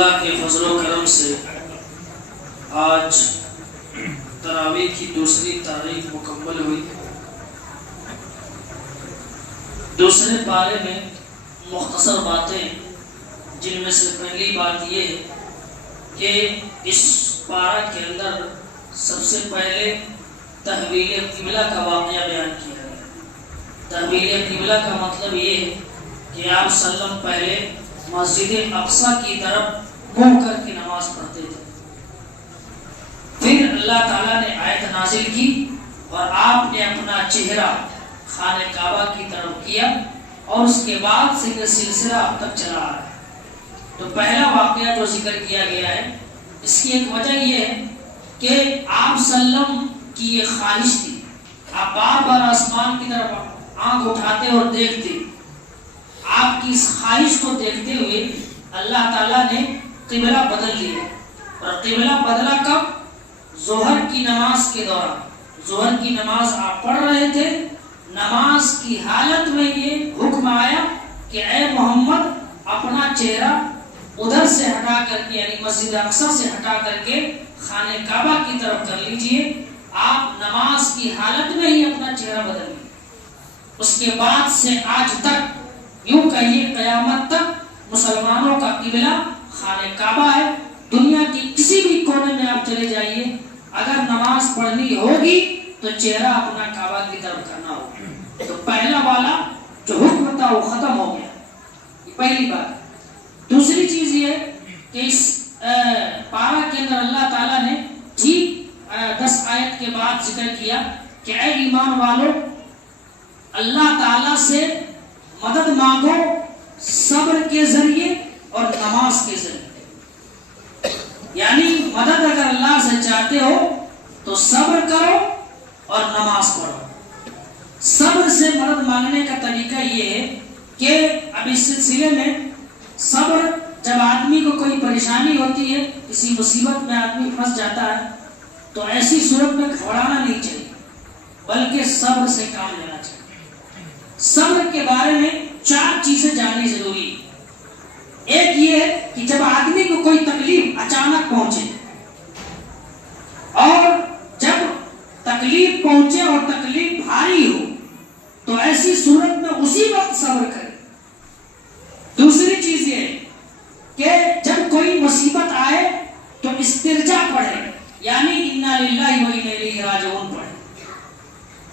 اللہ کے فضل و کرم سے آج تراویح کی دوسری تاریخ مکمل ہوئی۔ دوسرے پارے میں مختصر باتیں، جن میں سے پہلی بات یہ ہے کہ اس پارہ کے اندر سب سے پہلے تحویل قبلہ کا واقعہ بیان کیا ہے۔ تحویل قبلہ کا مطلب یہ ہے کہ آپ صلی اللہ علیہ وسلم پہلے مسجد اقصی کی طرف منہ کر کے نماز پڑھتے تھے، پھر اللہ تعالیٰ نے آیت نازل کی اور آپ نے اپنا چہرہ خانہ کعبہ کی طرف کیا، اور اس کے بعد سے یہ سلسلہ اب تک چلا آ رہا ہے۔ تو پہلا واقعہ جو ذکر کیا گیا ہے، اس کی ایک وجہ یہ ہے کہ آپ صلی اللہ علیہ وسلم کی یہ خواہش تھی، آپ بار بار آسمان کی طرف آنکھ اٹھاتے اور دیکھتے۔ آپ کی اس خواہش کو دیکھتے ہوئے اللہ تعالیٰ نے قبلہ بدل دیا، اور قبلہ بدلا کب؟ ظہر کی نماز کے دوران۔ ظہر کی نماز آپ پڑھ رہے تھے، نماز کی حالت میں یہ حکم آیا کہ اے محمد اپنا چہرہ ادھر سے ہٹا کر کے، یعنی مسجد اقصی سے ہٹا کر کے خانہ کعبہ کی طرف کر لیجئے۔ آپ نماز کی حالت میں ہی اپنا چہرہ بدل لیے۔ اس کے بعد سے آج تک، یوں کہیے قیامت تک، مسلمانوں کا قبلہ خانہ کعبہ ہے۔ دنیا کی کسی بھی کونے میں آپ چلے جائیے، اگر نماز پڑھنی ہوگی تو چہرہ اپنا کعبہ کی طرف کرنا ہوگا۔ تو پہلا والا جو حکم تھا وہ ختم ہو گیا، یہ پہلی بات۔ دوسری چیز یہ کہ اس پارہ کے اندر اللہ تعالیٰ نے ٹھیک 10 آیت کے بعد ذکر کیا کہ اے ایمان والو، اللہ تعالیٰ سے مدد مانگو صبر کے ذریعے اور نماز کے ذریعے۔ یعنی مدد اگر اللہ سے چاہتے ہو تو صبر کرو اور نماز پڑھو۔ صبر سے مدد مانگنے کا طریقہ یہ ہے کہ اب اس سلسلے میں صبر، جب آدمی کو کوئی پریشانی ہوتی ہے، کسی مصیبت میں آدمی پھنس جاتا ہے، تو ایسی صورت میں گھبرانا نہیں چاہیے، بلکہ صبر سے کام لینا چاہیے۔ صبر کے بارے میں 4 چیزیں جاننی ضروری ہے۔ ایک یہ ہے کہ جب آدمی کو کوئی تکلیف اچانک پہنچے، اور جب تکلیف پہنچے اور تکلیف بھاری ہو، تو ایسی صورت میں اسی وقت صبر کرے۔ دوسری چیز یہ ہے کہ جب کوئی مصیبت آئے تو استرجا پڑھے، یعنی انا للہ و انا الیہ راجعون پڑھے۔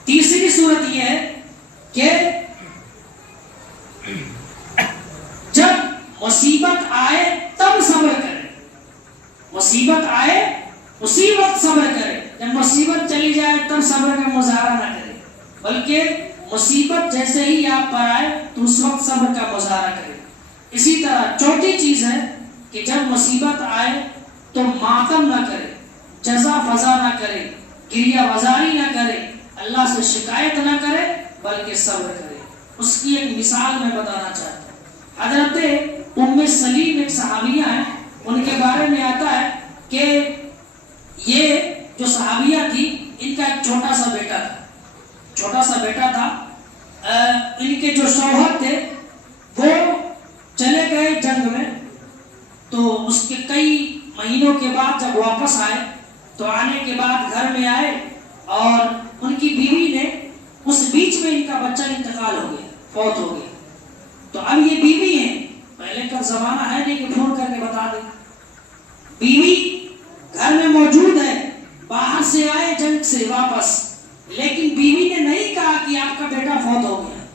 تیسری صورت یہ ہے کہ جب مصیبت آئے تب صبر کرے، مصیبت آئے اسی وقت صبر کرے۔ جب مصیبت چلی جائے تب صبر کا مظاہرہ نہ کرے، بلکہ مصیبت جیسے ہی آپ پر آئے تو اس وقت صبر کا مظاہرہ کرے۔ اسی طرح چوتھی چیز ہے کہ جب مصیبت آئے تو ماتم نہ کرے، جزا فضا نہ کرے، گریہ وزاری نہ کرے، اللہ سے شکایت نہ کرے، بلکہ صبر کرے۔ اس کی ایک مثال میں بتانا چاہتا ہوں۔ حضرت ام سلیم ایک صحابیہ ہیں، ان کے بارے میں آتا ہے کہ یہ جو صحابیہ تھی، ان کا ایک چھوٹا سا بیٹا تھا۔ ان کے جو شوہر تھے وہ چلے گئے جنگ میں، تو اس کے کئی مہینوں کے بعد جب واپس آئے تو آنے کے بعد گھر میں آئے، اور ان کی بیوی نے اس بیچ میں ان کا بچہ انتقال ہو گیا، فوت ہو گیا۔ تو اب یہ بیوی ہیں، پہلے کا زمانہ ہے نہیں کہ فون کر کے بتا دیں، بیوی گھر میں موجود ہے، باہر سے آئے جنگ سے واپس، لیکن بیوی نے نہیں کہا کہ آپ کا بیٹا فوت ہو گیا۔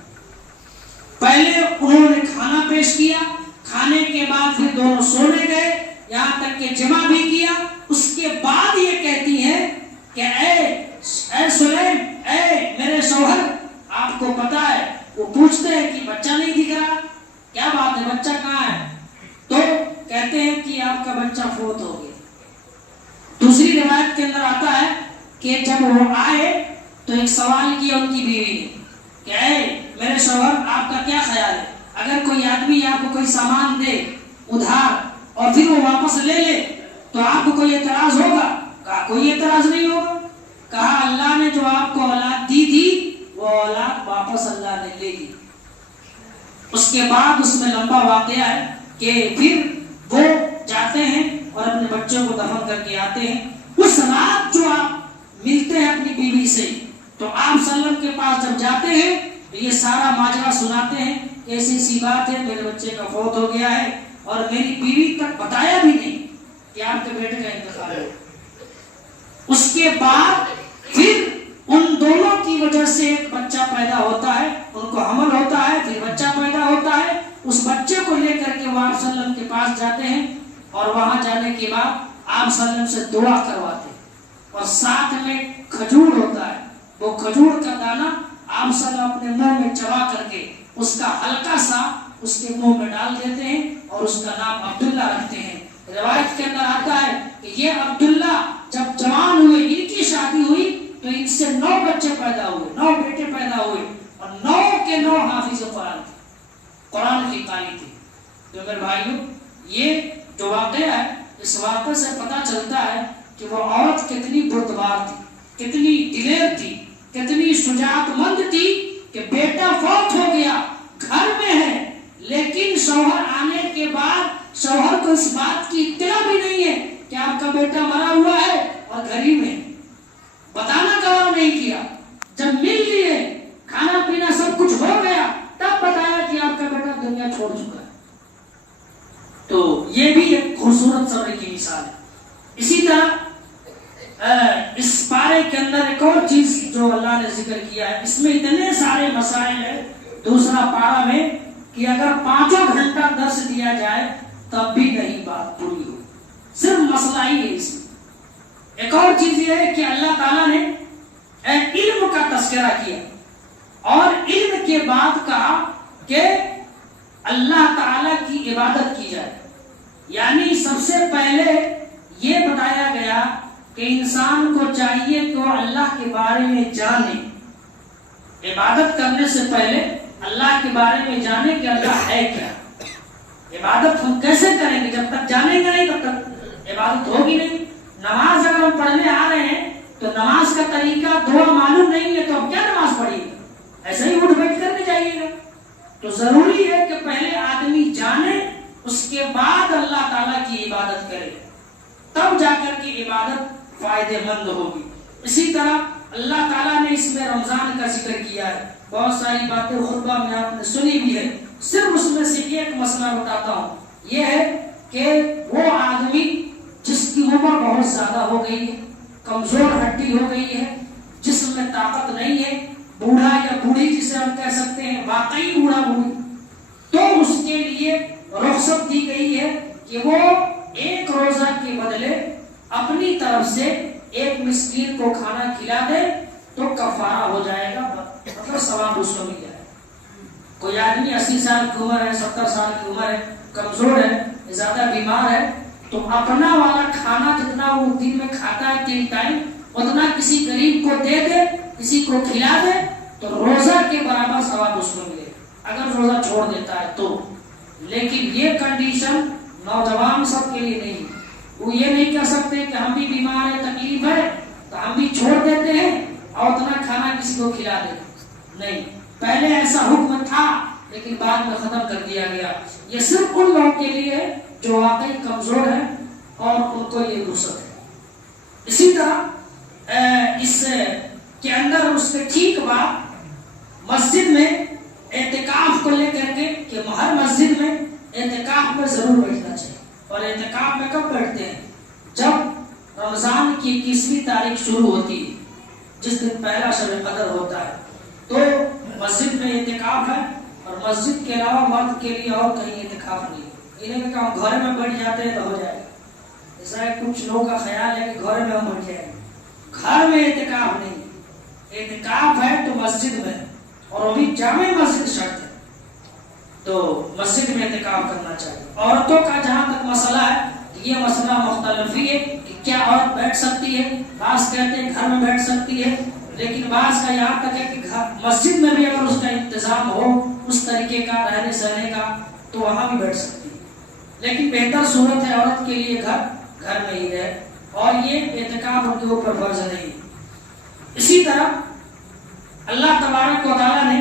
پہلے انہوں نے کھانا پیش کیا، کھانے کے بعد پھر دونوں سونے گئے، یہاں تک کہ جمع بھی کیا۔ اس کے بعد یہ کہتی ہیں کہ اے سلیم، اے میرے شوہر، آپ کو پتا ہے، وہ پوچھتے ہیں کہ بچہ نہیں دکھ رہا، کیا بات ہے، بچہ کہاں ہے؟ تو کہتے ہیں کہ آپ کا بچہ فوت ہو گیا۔ دوسری روایت کے اندر آتا ہے کہ جب وہ آئے تو ایک سوال کیا ان کی بیوی نے کہ اے میرے شوہر، آپ کا کیا خیال ہے، اگر کوئی آدمی آپ کو کوئی سامان دے ادھار اور پھر وہ واپس لے لے تو آپ کو کوئی اعتراض ہوگا؟ کہا کوئی اعتراض نہیں ہوگا۔ کہا اللہ نے جو آپ کو اولاد دی تھی وہ اولاد واپس اللہ نے لے لی۔ اس کے بعد اس میں لمبا واقعہ ہے کہ پھر وہ جاتے بچے کو دفن کر کے آتے ہیں، اس رات جو آپ ملتے ہیں اپنی بیوی سے تو آپ صلی اللہ علیہ وسلم کے پاس جب جاتے ہیں تو یہ سارا ماجرا سناتے ہیں کہ ایسی سی بات ہے، میرے بچے کا فوت ہو گیا ہے اور میری بیوی تک بتایا بھی نہیں کہ آپ کے بیٹے کا انتقال ہے۔ اس کے بعد پھر ان دونوں کی وجہ سے ایک بچہ پیدا ہوتا ہے، ان کو حمل ہوتا ہے، پھر بچہ پیدا ہوتا ہے، اس بچے کو لے کر کے وہ آپ صلی اللہ علیہ وسلم کے پاس جاتے ہیں اور وہاں جانے کے بعد آپ صلی اللہ علیہ وسلم سے دعا کرواتے ہیں اور ساتھ میں کھجور ہوتا ہے، وہ کھجور کا دانہ آپ صلی اللہ علیہ وسلم اپنے منہ میں چبا کر کے اس کا ہلکا سا اس کے منہ میں ڈال دیتے ہیں اور اس کا نام عبداللہ رکھتے ہیں۔ روایت کے اندر آتا ہے کہ یہ عبداللہ جب جوان ہوئے، ان کی شادی ہوئی تو ان سے 9 بچے پیدا ہوئے، 9 بیٹے پیدا ہوئے اور 9 کے 9 حافظ قرآن تھے، قرآن کی قاری تھے۔ تو میرے بھائیوں، یہ جو واقعہ ہے، اس واقعے سے پتہ چلتا ہے کہ وہ عورت کتنی بردبار تھی، کتنی دلیر تھی، کتنی شجاعت مند تھی کہ بیٹا فوت ہو گیا، گھر میں ہے، لیکن شوہر آنے کے بعد شوہر کو اس بات کی اطلاع بھی نہیں ہے کہ آپ کا بیٹا مرا ہوا ہے اور گھر ہی میں، بتانا گوارا نہیں کیا۔ جب مل لیے، کھانا پینا سب کچھ ہو گیا، تب بتایا کہ آپ کا بیٹا دنیا چھوڑ چکا ہے۔ تو یہ بھی ایک خوبصورت صبر کی مثال ہے۔ اسی طرح اس پارے کے اندر ایک اور چیز جو اللہ نے ذکر کیا ہے، اس میں اتنے سارے مسائل ہیں دوسرا پارہ میں کہ اگر 5 گھنٹہ درس دیا جائے تب بھی نہیں بات پوری ہو، صرف مسئلہ ہی ہے اس میں۔ ایک اور چیز یہ ہے کہ اللہ تعالیٰ نے علم کا تذکرہ کیا اور علم کے بعد کہا کہ اللہ تعالیٰ کی عبادت کی جائے، یعنی سب سے پہلے یہ بتایا گیا کہ انسان کو چاہیے کہ وہ اللہ کے بارے میں جانے، عبادت کرنے سے پہلے اللہ کے بارے میں جانے کہ اللہ ہے کیا۔ عبادت ہم کیسے کریں گے؟ جب تک جانیں گے نہیں تب تک عبادت ہوگی نہیں۔ نماز اگر ہم پڑھنے آ رہے ہیں تو نماز کا طریقہ دعا معلوم نہیں ہے تو ہم کیا نماز پڑھیے گا؟ ایسے ہی اٹھ بیٹھ کر کے جائیے گا۔ تو ضروری ہے کہ پہلے آدمی جانے، اس کے بعد اللہ تعالیٰ کی عبادت کرے، تب جا کر کے عبادت فائدے مند ہوگی۔ اسی طرح اللہ تعالیٰ نے اس میں رمضان کا ذکر کیا ہے، بہت ساری باتیں خطبہ میں آپ نے سنی بھی ہے، صرف اس میں سے ایک مسئلہ بتاتا ہوں، یہ ہے کہ وہ آدمی جس کی عمر بہت زیادہ ہو گئی ہے، کمزور ہڈی ہو گئی ہے، جسم میں طاقت نہیں ہے، بوڑھا یا بوڑھی جسے ہم کہہ سکتے ہیں، واقعی بوڑھا بوڑھی، تو اس کے لیے رخصت دی گئی ہے کہ وہ 1 روزہ کے بدلے اپنی طرف سے 1 مسکین کو کھانا کھلا دے تو کفارہ ہو جائے گا، مطلب ثواب اس کو مل جائے گا۔ کوئی آدمی 80 سال کی عمر ہے، 70 سال کی عمر ہے، کمزور ہے، زیادہ بیمار ہے، تو اپنا والا کھانا جتنا وہ دن میں کھاتا ہے 3 ٹائم اتنا کسی غریب کو دے دے، کسی کو کھلا دے تو روزہ کے برابر ثواب اس کو ملے اگر روزہ چھوڑ دیتا ہے تو۔ لیکن یہ کنڈیشن نوجوان سب کے لیے نہیں، وہ یہ نہیں کہہ سکتے کہ ہم بھی بیمار ہیں، تکلیف ہے تو ہم بھی چھوڑ دیتے ہیں اور اتنا کھانا کسی کو کھلا دیتے، نہیں۔ پہلے ایسا حکم تھا لیکن بعد میں ختم کر دیا گیا۔ یہ صرف ان لوگوں کے لیے جو واقعی کمزور ہیں اور ان کو یہ رخصت ہے۔ اسی طرح اس کے اندر اس کے ٹھیک بعد مسجد میں اعتکاف کو لے کر کے کہ ہر مسجد میں اعتکاف میں ضرور بیٹھنا چاہیے، اور اعتکاف میں کب بیٹھتے ہیں؟ جب رمضان کی 21ویں تاریخ شروع ہوتی ہے، جس دن پہلا شب قدر ہوتا ہے، تو مسجد میں اعتکاف ہے، اور مسجد کے علاوہ مرد کے لیے اور کہیں اعتکاف نہیں ہے۔ یہ نہیں کہ ہم گھر میں بیٹھ جاتے ہیں تو ہو جائے گا، ایسا ہے کچھ لوگوں کا خیال ہے کہ گھر میں ہم بیٹھ جائیں گے، گھر میں اعتکاف نہیں، اعتکاف ہے تو مسجد میں، اور ابھی جامع مسجد شرط ہے تو مسجد میں اعتکاف کرنا چاہیے۔ عورتوں کا جہاں تک مسئلہ ہے، یہ مسئلہ مختلف ہی ہے کہ کیا عورت بیٹھ سکتی ہے، بعض کہتے ہیں گھر میں بیٹھ سکتی ہے، لیکن بعض کا یہاں تک ہے کہ مسجد میں بھی اگر اس کا انتظام ہو اس طریقے کا رہنے سہنے کا تو وہاں بھی بیٹھ سکتی ہے، لیکن بہتر صورت ہے عورت کے لیے گھر میں ہی رہے، اور یہ اعتکاف ان کے اوپر فرض نہیں۔ اسی طرح اللہ تبارک و تعالیٰ نے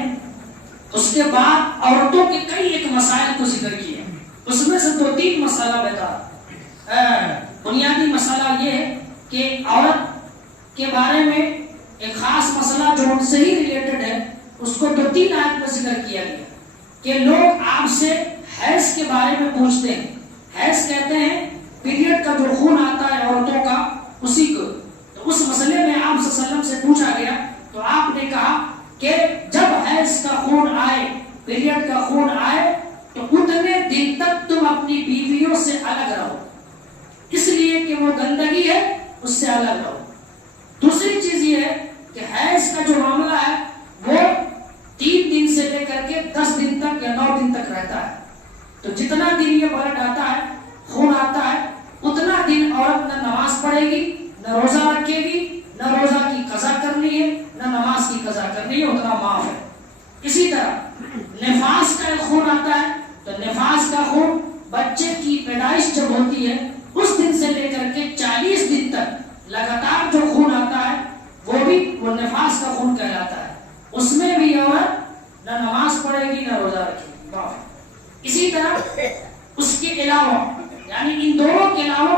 اس کے بعد عورتوں کے کئی ایک مسائل کو ذکر کیا، اس میں سے 2-3 مسئلہ بتا بنیادی مسئلہ یہ ہے کہ عورت کے بارے میں ایک خاص مسئلہ جو ان سے ہی ریلیٹڈ ہے اس کو 2-3 آیت میں ذکر کیا گیا کہ لوگ آپ سے حیض کے بارے میں پوچھتے ہیں. حیض کہتے ہیں پیریڈ کا جو خون آتا ہے عورتوں کا اسی کو. تو اس مسئلے میں آپ صلی اللہ علیہ وسلم سے پوچھا گیا تو آپ نے کہا کہ جب حیض کا خون آئے, پیریڈ کا خون آئے تو اتنے دن تک تم اپنی بیویوں سے الگ رہو, اس لیے کہ وہ گندگی ہے, اس سے الگ رہو. دوسری چیز یہ ہے کہ حیض کا جو معاملہ ہے وہ 3 دن سے لے کر کے 10 دن تک یا 9 دن تک رہتا ہے. تو جتنا دن یہ بلڈ آتا ہے, خون آتا ہے, اتنا دن عورت نہ نماز پڑھے گی, نہ روزہ رکھے گی, نہ روزہ کی قضا کرنی ہے, نہ نماز کی قضا کرنی ہے, اتنا معاف ہے. اسی طرح نفاس کا ایک خون آتا ہے تو نفاس کا خون بچے کی پیدائش جب ہوتی ہے اس دن سے لے کر کے 40 دن تک لگاتار جو خون آتا ہے وہ بھی وہ نفاس کا خون کہلاتا ہے. اس میں بھی عورت نہ نماز پڑھے گی نہ روزہ رکھے گی, معاف. اسی طرح اس کے علاوہ یعنی ان دونوں کے علاوہ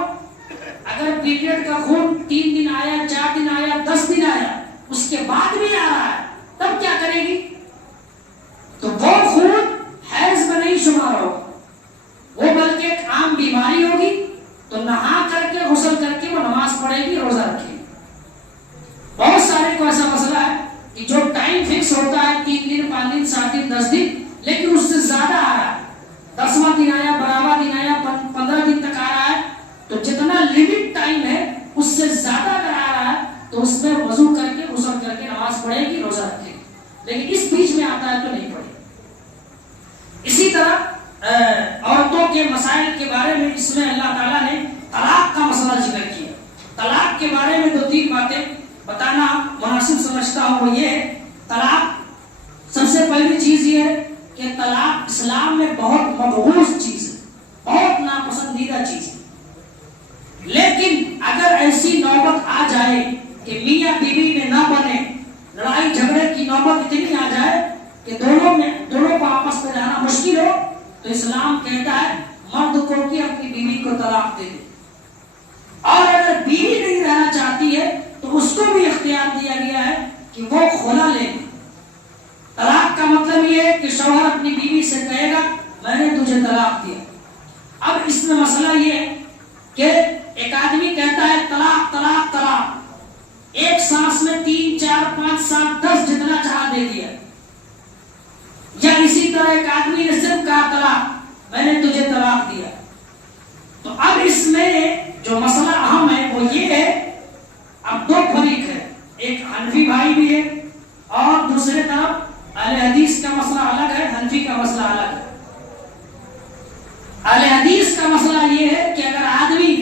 اگر پیریڈ کا خون 3 دن آیا, 4 دن آیا, 10 دن آیا, اس کے بعد بھی آ رہا ہے, تب کیا کرے گی؟ تو وہ خون حیض میں نہیں شمار ہوگا, وہ بلکہ ایک عام بیماری ہوگی. تو نہا کر کے غسل کر کے وہ نماز پڑھے گی, روزہ رکھے گی. بہت سارے کو ایسا مسئلہ ہے کہ جو ٹائم فکس ہوتا ہے 3 دن, 5 دن, 7 دن, 10 دن, لیکن اس سے زیادہ آ رہا ہے, 10واں دن آیا, 12واں دن آیا, 15 دن تک آ رہا ہے. تو جتنا لمٹ ٹائم ہے اس سے زیادہ اگر آ رہا ہے تو اس میں وضو کر کے غسل کر کے نماز پڑھے گی, روزہ رکھے گی. لیکن اس بیچ میں آتا ہے تو نہیں پڑھے. اسی طرح عورتوں کے مسائل کے بارے میں اس میں اللہ تعالیٰ نے طلاق کا مسئلہ ذکر کیا. طلاق کے بارے میں 2-3 باتیں بتانا مناسب سمجھتا ہوں. وہ یہ ہے, طلاق سب سے پہلی چیز یہ ہے کہ طلاق اسلام میں بہت مبغوض چیز ہے, بہت ناپسندیدہ چیز ہے. لیکن اگر ایسی نوبت آ جائے کہ میاں بیوی میں نہ بنے, لڑائی جھگڑے کی نوبت اتنی آ جائے کہ دونوں کو آپس میں رہنا مشکل ہو, تو اسلام کہتا ہے مرد کو کہ اپنی بیوی کو طلاق دے دے. اور اگر بیوی نہیں رہنا چاہتی ہے تو اس کو بھی اختیار دیا گیا ہے کہ وہ خلا لے. طلاق کا مطلب یہ ہے کہ شوہر اپنی بیوی سے کہے گا میں نے تجھے طلاق دیا. اب اس میں مسئلہ یہ ہے کہ ایک آدمی کہتا ہے طلاق طلاق طلاق, ایک سانس میں 3, 4, 5, 7, 10 جتنا چاہا دے دیا. یا اسی طرح ایک آدمی نے صرف کہا طلاق میں نے تجھے طلاق دیا. تو اب اس میں جو مسئلہ اہم ہے وہ یہ ہے, اب 2 فریق ہے, ایک حنفی بھائی بھی ہے اور دوسرے طرف اہل حدیث کا مسئلہ الگ ہے, حنفی کا مسئلہ الگ ہے. اہل حدیث کا مسئلہ یہ ہے کہ اگر آدمی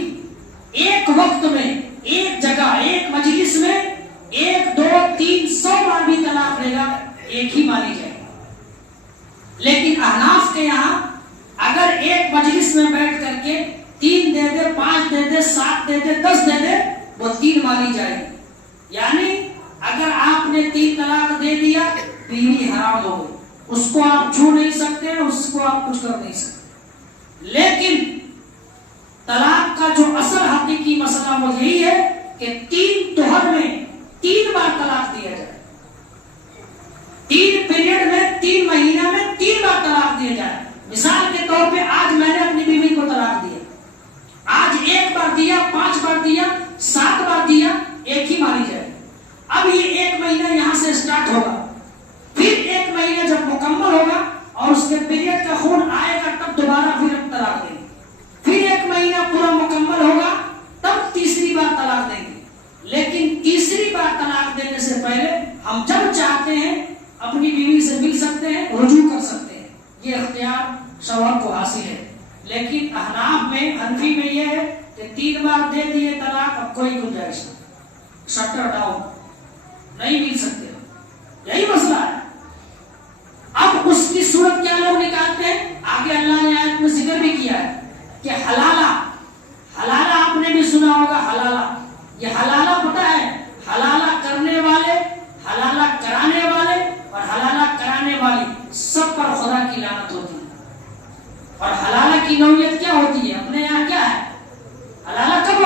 ایک وقت میں, ایک جگہ, ایک مجلس میں 1, 2, 3, 100 بار بھی طلاق لے گا ایک ہی مانی جائے. لیکن احناف کے یہاں اگر ایک مجلس میں بیٹھ کر کے 3 دے دے, 5 دے دے, 7 دے دے, 10 دے دے, وہ 3 مانی جائے گی. یعنی اگر آپ نے 3 طلاق دے دیا بیوی حرام ہو گئی, اس کو آپ چھو نہیں سکتے, اس کو آپ کچھ کر نہیں سکتے. لیکن طلاق کا جو اصل حقیقی مسئلہ وہ یہی ہے کہ 3 طہر میں 3 بار طلاق دیا جائے, 3 پیریڈ میں 3 مہینہ میں 3 بار طلاق دیا جائے. مثال کے طور پہ آج میں نے اپنی بیوی کو طلاق دیا, آج 1 بار دیا, 5 بار دیا, 7 بار دیا, ایک ہی مانی جائے. اب یہ 1 مہینہ یہاں سے اسٹارٹ ہوگا, پھر 1 مہینہ جب مکمل ہوگا اور اس کے پیریڈ کا خون آئے گا تب دوبارہ پھر ہم طلاق دیں گے. پھر 1 مہینہ پورا مکمل ہوگا تب تیسری بار طلاق دیں گے. لیکن تیسری بار طلاق دینے سے پہلے ہم جب چاہتے ہیں اپنی بیوی سے مل سکتے ہیں, رجوع کر سکتے ہیں. یہ اختیار شوہر کو حاصل ہے. لیکن احناف میں, حنفی میں یہ ہے کہ 3 بار دے دیے طلاق, اب کوئی گنجائش نہیں, شٹر ڈاؤن, نہیں مل سکتے. یہی مسئلہ ہے. اب اس کی صورت کیا لوگ نکالتے ہیں, آگے اللہ نے آیت میں ذکر بھی کیا ہے کہ حلالہ. حلالہ آپ نے بھی سنا ہوگا, حلالہ. یہ حلالہ پتہ ہے, حلالہ کرنے والے, حلالہ کرانے والے اور حلالہ کرانے والی سب پر خدا کی لعنت ہوتی ہے. اور حلالہ کی نوعیت کیا ہوتی ہے, اپنے یہاں کیا ہے, حلالہ کب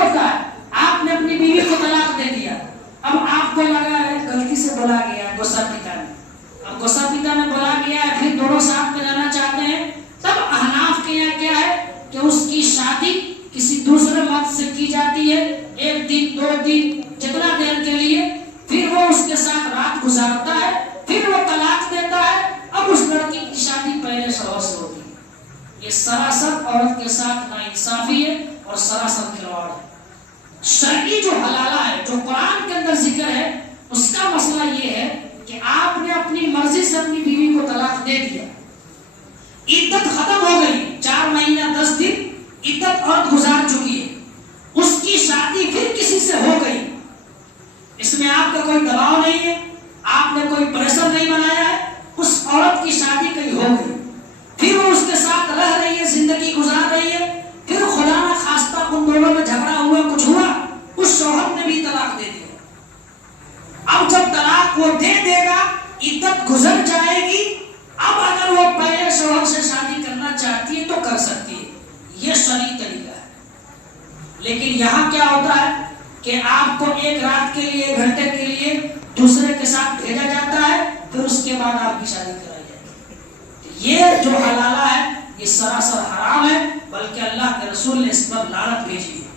دوسرے مرد سے کی جاتی ہے 1 دن 2 دن جتنا دیر کے لیے، پھر وہ اس کے ساتھ رات گزارتا ہے، پھر وہ طلاق دیتا ہے، اب اس لڑکی کی شادی پہلے شوہر سے ہوتی ہے۔ یہ سراسر عورت کے ساتھ ناانصافی ہے اور سراسر کھلواڑ ہے۔ شرعی جو حلالہ ہے، جو قرآن کے اندر ذکر ہے، اس کا مسئلہ یہ ہے کہ آپ نے اپنی مرضی سے اپنی بیوی کو طلاق دے دیا، عدت ختم ہو گئی، 4 مہینہ 10 دن عدت عورت گزار چکی ہے، اس کی شادی پھر کسی سے ہو گئی، اس میں آپ کا کوئی دباؤ نہیں ہے، آپ نے کوئی پریشر نہیں بنایا ہے، اس عورت کی شادی کہیں ہو گئی، پھر وہ اس کے ساتھ رہ رہی ہے، زندگی گزار رہی ہے، پھر خدا نہ خواستہ ان دونوں میں جھگڑا ہوا، کچھ ہوا، اس شوہر نے بھی طلاق دے دیا۔ اب جب طلاق وہ دے دے گا، عدت گزر جائے گی، اب اگر وہ پہلے شوہر سے شادی کرنا چاہتی ہے تو کر سکتی ہے، یہ شرعی طریقہ ہے۔ لیکن یہاں کیا ہوتا ہے کہ آپ کو 1 رات کے لیے 1 گھنٹے کے لیے دوسرے کے ساتھ بھیجا جاتا ہے، پھر اس کے بعد آپ کی شادی کرائی جاتی ہے۔ یہ جو حلالہ ہے یہ سراسر حرام ہے، بلکہ اللہ کے رسول نے اس پر لعنت بھیجی ہے۔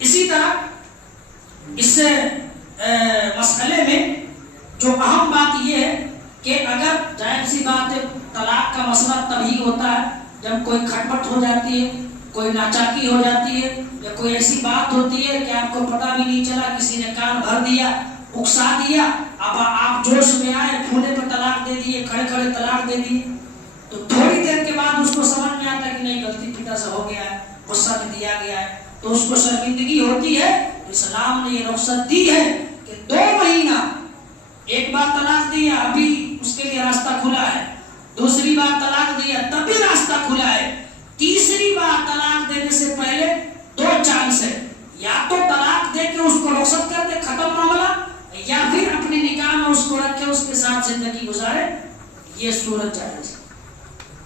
اسی طرح اس مسئلے میں جو اہم بات یہ ہے کہ اگر ظاہر سی بات ہے طلاق کا مسئلہ تبھی ہوتا ہے جب کوئی کھٹپٹ ہو جاتی ہے، کوئی ناچاکی ہو جاتی ہے، یا کوئی ایسی بات ہوتی ہے کہ آپ کو پتہ بھی نہیں چلا، کسی نے کان بھر دیا، اکسا دیا، اب آپ جوش میں آئے، پھولے پر طلاق دے دیے، کھڑے کھڑے طلاق دے دیے، تو تھوڑی دیر کے بعد اس کو سمجھ میں آتا ہے کہ نہیں غلطی پتا سے ہو گیا ہے، غصہ میں دیا گیا ہے، تو اس کو شرمندگی ہوتی ہے۔ اسلام نے یہ رخصت دی ہے کہ 2 مہینہ، ایک بار طلاق دیا ابھی اس کے لیے راستہ کھلا ہے، دوسری بار طلاق دیا تب بھی راستہ کھلا ہے، تیسری بار طلاق دینے سے پہلے 2 چانس ہے، یا تو طلاق دے کے اس کو رخصت کر دے، ختم معاملہ، یا پھر اپنے نکاح میں اس کو رکھے، اس کے ساتھ زندگی گزارے، یہ صورت جائز ہے۔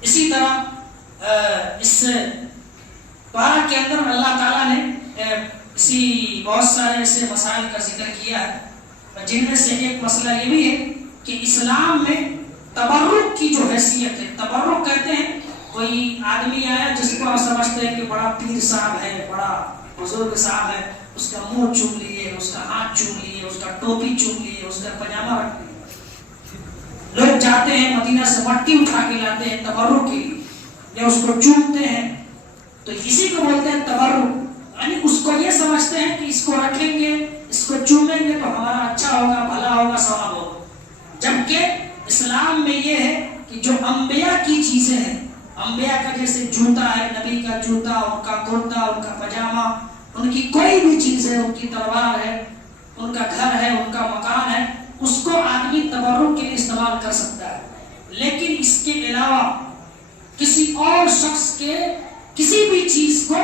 اسی طرح اس پارہ کے اندر اللہ تعالیٰ نے اسی بہت سارے ایسے مسائل کا ذکر کیا ہے، جن میں سے ایک مسئلہ یہ بھی ہے کہ اسلام میں تبرک کی جو حیثیت ہے، تبرک کہتے ہیں کوئی آدمی آیا جس کو آپ سمجھتے ہیں کہ بڑا پیر صاحب ہے، بڑا بزرگ صاحب ہے، اس کا منہ چوم لیے، اس کا ہاتھ چوم لیے، اس کا ٹوپی چوم لیے، اس کا پاجامہ رکھ لیے، لوگ جاتے ہیں مدینہ سے مٹی اٹھا کے لاتے ہیں تبرک کے لیے، یا اس کو چومتے ہیں، تو اسی کو بولتے ہیں تبرک، یعنی اس کو یہ سمجھتے ہیں کہ اس کو رکھیں گے، اس کو چومیں گے تو ہمارا اچھا ہوگا، بھلا ہوگا، ثواب ہوگا، جبکہ اسلام میں یہ ہے کہ جو انبیاء کی چیزیں ہیں، انبیاء کا جیسے جوتا ہے، نبی کا جوتا، ان کا کرتا، ان کا پاجامہ، ان کی کوئی بھی چیز ہے، ان کی تلوار ہے، ان کا گھر ہے، ان کا مکان ہے، اس کو آدمی تبرک کے لیے استعمال کر سکتا ہے، لیکن اس کے علاوہ کسی اور شخص کے کسی بھی چیز کو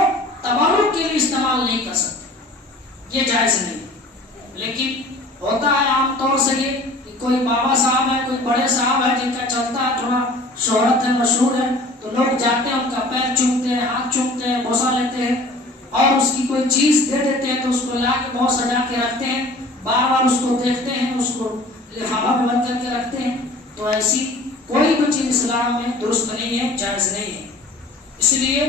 تبرک کے لیے استعمال نہیں کر سکتے، یہ جائز نہیں۔ لیکن ہوتا ہے عام طور سے یہ کہ کوئی بابا صاحب ہے، کوئی بڑے صاحب ہے جن کا چلتا ہے، تھوڑا شہرت ہے، مشہور ہے، تو لوگ جاتے ہیں، ان کا پیر چومتے ہیں، ہاتھ چومتے ہیں، بوسہ لیتے ہیں، اور اس کی کوئی چیز دے دیتے ہیں تو اس کو لا کے بہت سجا کے رکھتے ہیں، بار بار اس کو دیکھتے ہیں، اس کو لفافہ میں بند کر کے رکھتے ہیں، تو ایسی کوئی بھی چیز اسلام میں درست نہیں ہے، جائز نہیں ہے۔ اس لیے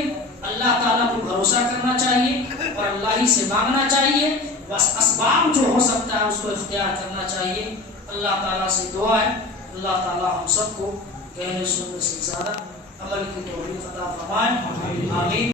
اللہ تعالیٰ کو بھروسہ کرنا چاہیے اور اللہ ہی سے مانگنا چاہیے، بس اسباب جو ہو سکتا ہے اس کو اختیار کرنا چاہیے۔ اللہ تعالیٰ سے دعا ہے اللہ تعالیٰ ہم سب کو کہنے سننے سے زیادہ عمل کی توفیق عطا فرمائے، آمین۔